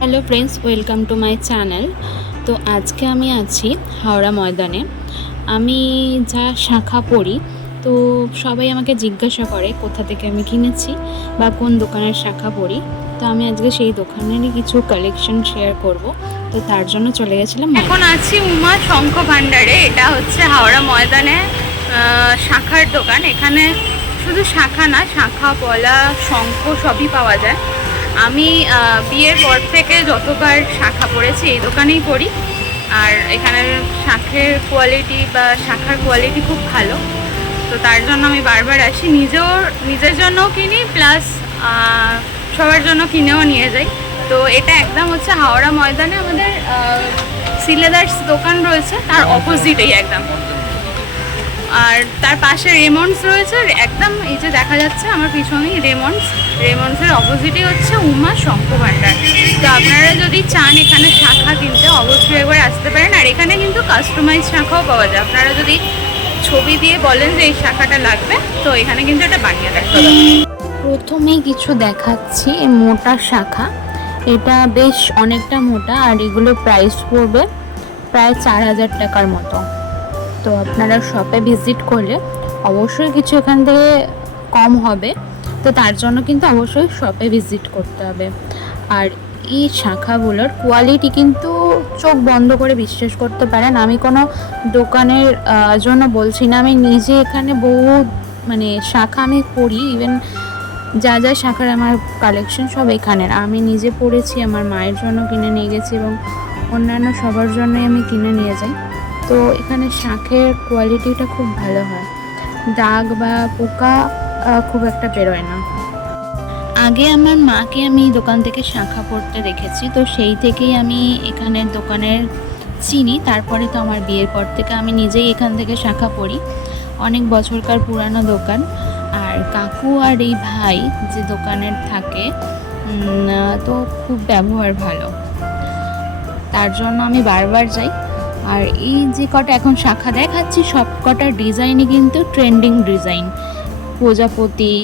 Hello friends, welcome to my channel. তো আজকে আমি আছি হাওড়া ময়দানে। আমি যা শাখা পড়ি, তো সবাই আমাকে জিজ্ঞাসা করে কোথা থেকে আমি কিনেছি বা কোন দোকানের শাখা পড়ি। তো আমি আজকে সেই দোকানেরই কিছু কালেকশন শেয়ার করব। তো তার জন্য চলে গেছিলাম। এখন আছি উমা শঙ্খ ভাণ্ডারে। এটা হচ্ছে হাওড়া ময়দানে শাখার দোকান। এখানে শুধু শাখা না, শাখা পলা শঙ্খ সবই পাওয়া যায়। আমি বিয়ের পর থেকে যতবার শাখা পড়েছি এই দোকানেই পড়ি। আর এখানের শাখের কোয়ালিটি বা শাখার কোয়ালিটি খুব ভালো। তো তার জন্য আমি বারবার আসি। নিজের জন্যও কিনি, প্লাস সবার জন্য কিনেও নিয়ে যাই। তো এটা একদম হচ্ছে হাওড়া ময়দানে আমাদের সিলেদার্স দোকান রয়েছে, তার অপোজিটেই একদম। আর তার পাশে রেমন্ডস রয়েছে, একদম এই যে দেখা যাচ্ছে আমার পিছনেই রেমন্ডসের অপোজিটই হচ্ছে উমা শঙ্খ ভাণ্ডার। তো আপনারা যদি চান এখানে শাখা কিনতে, অবশ্যই একবার আসতে পারেন। আর এখানে কিন্তু কাস্টমাইজ শাখাও পাওয়া যায়। আপনারা যদি ছবি দিয়ে বলেন যে এই শাখাটা লাগবে, তো এখানে কিন্তু এটা বানিয়ে দেয়। প্রথমেই কিছু দেখাচ্ছি মোটা শাখা। এটা বেশ অনেকটা মোটা, আর এগুলো প্রাইস পড়বে প্রায় 4,000 টাকার মতো। তো আপনারা শপে ভিজিট করলে অবশ্যই কিছু এখান থেকে কম হবে। তো তার জন্য কিন্তু অবশ্যই শপে ভিজিট করতে হবে। আর এই শাখাগুলোর কোয়ালিটি কিন্তু চোখ বন্ধ করে বিশ্বাস করতে পারেন। আমি কোনো দোকানের জন্য বলছি না, আমি নিজে এখানে বহু শাখা আমি পড়ি। ইভেন যা যা শাখার আমার কালেকশন সব এখানের। আমি নিজে পড়েছি, আমার মায়ের জন্য কিনে নিয়ে গেছি এবং অন্যান্য সবার জন্যই আমি কিনে নিয়ে যাই। তো এখানে শাঁখের কোয়ালিটিটা খুব ভালো হয়, দাগ বা পোকা খুব একটা বেরোয় না। আগে আমার মাকে আমি দোকান থেকে শাঁখা পড়তে দেখেছি, তো সেই থেকেই আমি এখানের দোকানের চিনি। তারপরে তো আমার বিয়ের পর থেকে আমি নিজেই এখান থেকে শাঁখা পড়ি। অনেক বছরকার পুরানো দোকান। আর কাকু আর এই ভাই যে দোকানের থাকে, তো খুব ব্যবহার ভালো, তার জন্য আমি বারবার যাই। আর এই যে কটা এখন শাখা দেখাচ্ছি, সব কটার ডিজাইনই কিন্তু ট্রেন্ডিং ডিজাইন। প্রজাপতি,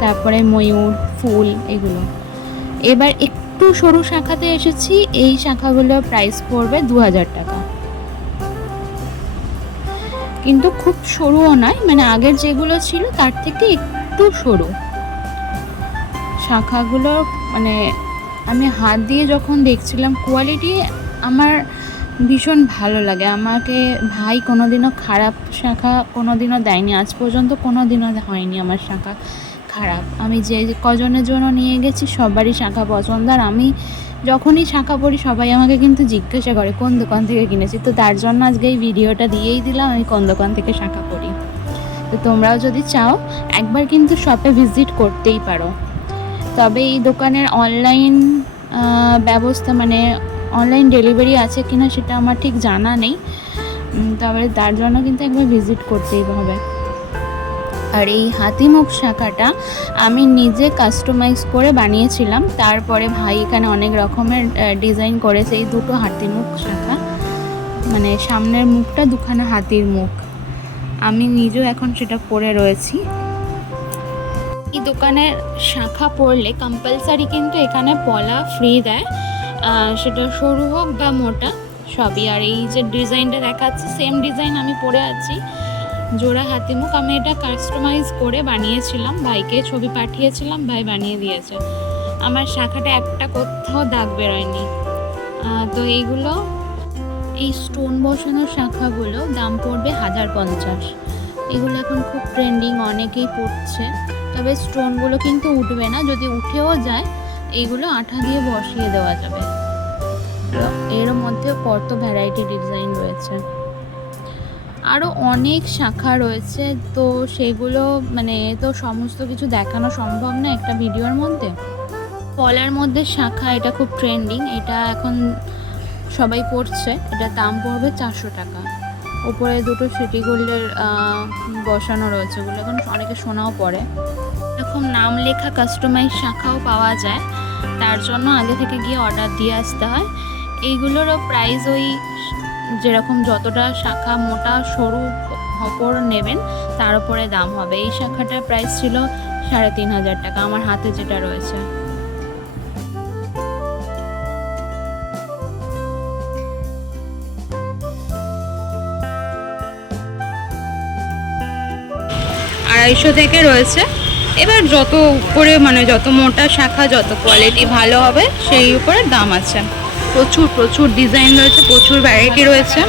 তারপরে ময়ূর, ফুল, এগুলো। এবার একটু সরু শাখাতে এসেছি। এই শাখাগুলোর প্রাইস পড়বে 2,000 টাকা। কিন্তু খুব সরুও নয়, আগের যেগুলো ছিল তার থেকে একটু সরু শাখাগুলো। আমি হাত দিয়ে যখন দেখছিলাম, কোয়ালিটি আমার ভীষণ ভালো লাগে। আমাকে ভাই কোনোদিনও খারাপ শাখা কোনোদিনও দেয়নি, আজ পর্যন্ত কোনোদিনও হয়নি আমার শাখা খারাপ। আমি যে কজনের জন্য নিয়ে গেছি সবারই শাখা পছন্দ। আর আমি যখনই শাখা পড়ি সবাই আমাকে কিন্তু জিজ্ঞাসা করে কোন দোকান থেকে কিনেছি। তো তার জন্য আজকে এই ভিডিওটা দিয়েই দিলাম আমি কোন দোকান থেকে শাখা পড়ি। তো তোমরাও যদি চাও একবার কিন্তু শপে ভিজিট করতেই পারো। তবে এই দোকানের অনলাইন ব্যবস্থা, অনলাইন ডেলিভারি আছে কিনা সেটা আমার ঠিক জানা নেই। তবে তার জন্য কিন্তু একবার ভিজিট করতেই হবে। আর এই হাতিমুখ শাখাটা আমি নিজে কাস্টমাইজ করে বানিয়েছিলাম। তারপরে ভাই এখানে অনেক রকমের ডিজাইন করেছে। এই দুটো হাতিমুখ শাখা, সামনের মুখটা দুখানা হাতির মুখ। আমি নিজেও এখন সেটা পরে রয়েছি। এই দোকানের শাখা পড়লে কম্পালসারি কিন্তু এখানে পলা ফ্রি দেয়, সেটা সরু হোক বা মোটা সবই। আর এই যে ডিজাইনটা দেখাচ্ছে, সেম ডিজাইন আমি পরে আছি, জোড়া হাতিমুখ। আমি এটা কাস্টমাইজ করে বানিয়েছিলাম, ভাইকে ছবি পাঠিয়েছিলাম, ভাই বানিয়ে দিয়েছে। আমার শাখাটা একটা কোথাও দাগ বেরোয়নি। তো এইগুলো, এই স্টোন বসানো শাখাগুলো দাম পড়বে 1,050। এগুলো এখন খুব ট্রেন্ডিং, অনেকেই পড়ছে। তবে স্টোনগুলো কিন্তু উঠবে না, যদি উঠেও যায় এইগুলো আঠা দিয়ে বসিয়ে দেওয়া যাবে। তো এর মধ্যে কত ভ্যারাইটি ডিজাইন রয়েছে, আরও অনেক শাখা রয়েছে। তো সেগুলো তো সমস্ত কিছু দেখানো সম্ভব না একটা ভিডিওর মধ্যে। পলার মধ্যে শাখা, এটা খুব ট্রেন্ডিং, এটা এখন সবাই পড়ছে। এটার দাম পড়বে 400 টাকা। ওপরে দুটো সিটি গোল্ডের বসানো রয়েছে, ওগুলো এখন অনেকে সোনাও পড়ে। এরকম নাম লেখা কাস্টমাইজ শাখাও পাওয়া যায়, তার জন্য আগে থেকে গিয়ে অর্ডার দিয়ে আসতে হয়। এইগুলোরও প্রাইস ওই যেরকম যতটা শাখা মোটা সরু হপর নেবেন তার উপরে দাম হবে। এই শাখাটার প্রাইস ছিল 3,500 টাকা, আমার হাতে যেটা রয়েছে। 250 থেকে রয়েছে। এবার যত উপরে মানে যত মোটা শাখা, যত কোয়ালিটি ভালো হবে সেই উপরে দাম আছে। প্রচুর প্রচুর ডিজাইন রয়েছে, প্রচুর ভ্যারাইটি রয়েছে।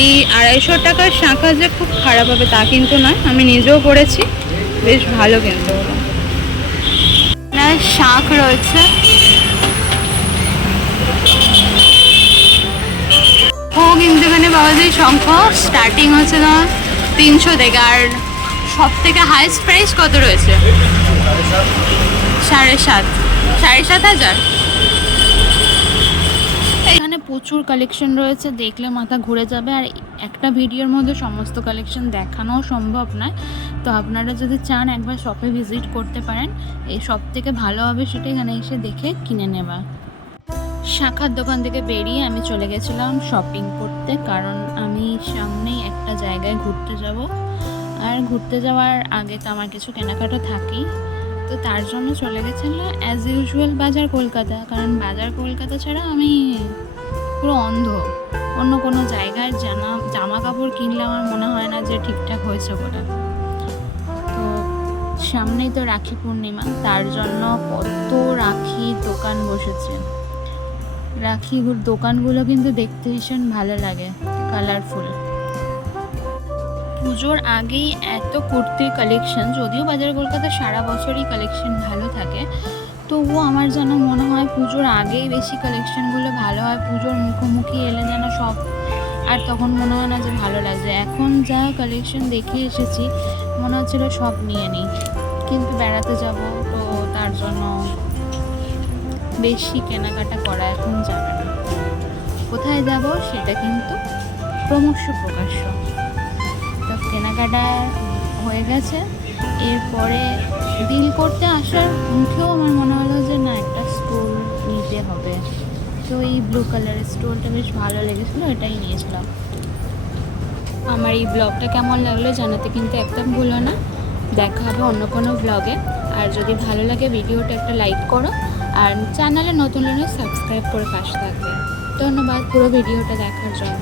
এই 250 টাকার শাখা যে খুব খারাপ হবে তা কিন্তু নয়, আমি নিজেও পড়েছি, বেশ ভালো কিন্তু ওগুলো। শাঁখ রয়েছে, ও কিন্তু এখানে পাওয়া যায় শঙ্খ। স্টার্টিং হচ্ছে না 300 থেকে, আর সব থেকে হাইস্ট প্রাইস কত রয়েছে? 7,500। এখানে প্রচুর কালেকশন রয়েছে, দেখলে মাথা ঘুরে যাবে, আর একটা ভিডিওর মধ্যে সমস্ত কালেকশন দেখানোও সম্ভব নয়। তো আপনারা যদি চান একবার শপে ভিজিট করতে পারেন, এই সব থেকে ভালো হবে সেটা এখানে এসে দেখে কিনে নেওয়া। শাখার দোকান থেকে বেরিয়ে আমি চলে গেছিলাম শপিং করতে, কারণ আমি সামনেই একটা জায়গায় ঘুরতে যাব, আর ঘুরতে যাওয়ার আগে তো আমার কিছু কেনাকাটা থাকেই। তো তার জন্য চলে গেছিলাম অ্যাজ ইউজুয়াল বাজার কলকাতা, কারণ বাজার কলকাতা ছাড়া আমি পুরো অন্ধ। অন্য কোনো জায়গায় জামা কাপড় কিনলে আমার মনে হয় না যে ঠিকঠাক হয়েছে বলে। তো সামনেই তো রাখি পূর্ণিমা, তার জন্য কত রাখির দোকান বসেছে। রাখির দোকানগুলো কিন্তু দেখতে ভীষণ ভালো লাগে, কালারফুল। পুজোর আগেই এত কুর্তির কালেকশন, যদিও বাজার কলকাতা সারা বছরই কালেকশন ভালো থাকে, তবুও আমার যেন মনে হয় পুজোর আগেই বেশি কালেকশনগুলো ভালো হয়। পুজোর মুখোমুখি এলে যেন সব, আর তখন মনে হয় না যে ভালো লাগছে। এখন যা কালেকশন দেখে এসেছি মনে হচ্ছিল সব নিয়ে নিই, কিন্তু বেড়াতে যাব তো তার জন্য বেশি কেনাকাটা করা এখন যাবে না। কোথায় যাব সেটা কিন্তু ক্রমশ প্রকাশ্য। তো কেনাকাটা হয়ে গেছে, এরপরে ডিল করতে আসার মুখেও আমার মনে হলো যে না, একটা স্টোল নিতে হবে। তো এই ব্লু কালারের স্টোলটা বেশ ভালো লেগেছিলো, এটাই নিয়েছিলাম। আমার এই ব্লগটা কেমন লাগলো জানাতে কিন্তু একদম ভুলো না। দেখা হবে অন্য কোনো ব্লগে, আর যদি ভালো লাগে ভিডিওটা একটা লাইক করো, আর চ্যানেলে নতুন হলে সাবস্ক্রাইব করে পাশে থাকবে। ধন্যবাদ পুরো ভিডিওটা দেখার জন্য।